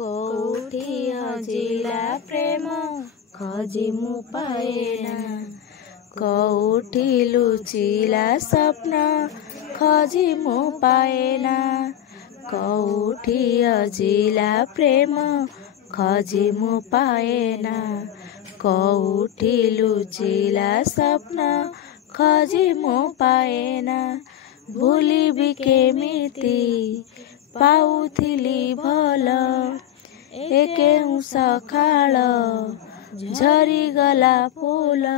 କୋଉଠି ହଜିଲା ପ୍ରେମ ଖୋଜି ମୁଁ ପାଏନା, କୋଉଠି ଲୁଚିଲା ସ୍ୱପ୍ନ ଖୋଜି ମୁଁ ପାଏନା, କୋଉଠି ହଜିଲା ପ୍ରେମ ଖୋଜି ମୁଁ ପାଏନା, କୋଉଠି ଲୁଚିଲା ସ୍ୱପ୍ନ ଖୋଜି ମୁଁ ପାଏନା। ଭୁଲିବି କେମିତି ପାଉଥିଲି ଭଲ, ଏ କେଉଁ ସକାଳ ଝରିଗଲା ଫୁଲ,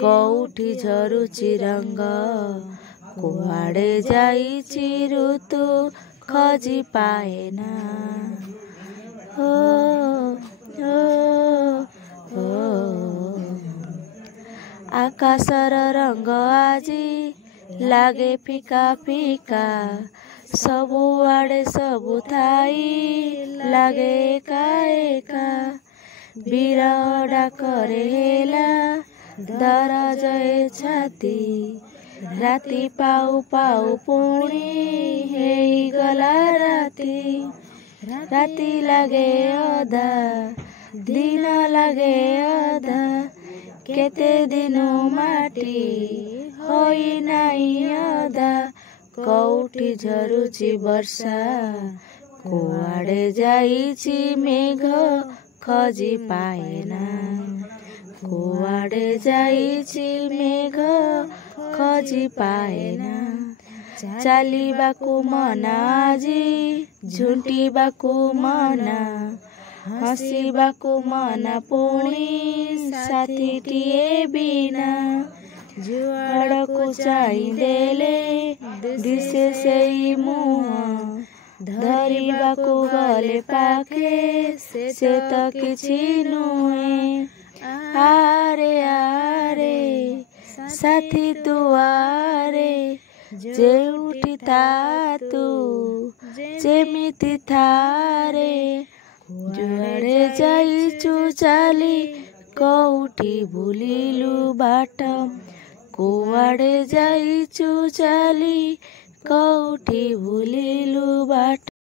କୋଉଠି ଝରୁଛି ରଙ୍ଗ କୁଆଡ଼େ ଯାଇଛି ଋତୁ ଖୋଜି ପାଏନା। ଓ ଓ ଓ ଆକାଶର ରଙ୍ଗ ଆଜି ଲାଗେ ଫିକା ଫିକା, ସବୁଆଡ଼େ ସବୁ ଥାଇ ଲାଗେ ଏକା ଏକା, ବିରହ ଡାକରେ ହେଲା ଦରଜ ଏ ଛାତି, ରାତି ପାଉ ପାଉ ପୁଣି ହେଇଗଲା ରାତି, ରାତି ଲାଗେ ଅଧା ଦିନ ଲାଗେ ଅଧା, କେତେ ଦିନ ମାଟି ହୋଇନାହିଁ ଅଧା, କୋଉଠି ଝରୁଛି ବର୍ଷା କୁଆଡ଼େ ଯାଇଛି ମେଘ ଖୋଜି ପାଏନା, କୁଆଡ଼େ ଯାଇଛି ମେଘ ଖୋଜି ପାଏନା। ଚାଲିବାକୁ ମନା ଆଜି ଝୁଣ୍ଟିବାକୁ ମନା, ହସିବାକୁ ମନା ପୁଣି ସାଥୀଟିଏ ବିନା, ଯୁଆଡ଼କୁ ଚାହିଁ ଦେଲେ ଦିଶେ ସେଇ ମୁହଁ, ଧରିବାକୁ ଗଲେ ପାଖେ ସେ ତ କିଛି ନୁହେଁ। ଆରେ ଆରେ ସାଥୀ ତୁ ଆରେ, ଯେଉଁଠି ଥା ତୁ ଯେମିତି ଥାରେ, ଯୁଆଡ଼େ ଯାଇଛୁ ଚାଲି କୋଉଠି ଭୁଲିଲୁ ବାଟ, କୁଆଡ଼େ ଯାଇଛୁ ଚାଲି କୋଉଠି ଭୁଲିଲୁ ବାଟ।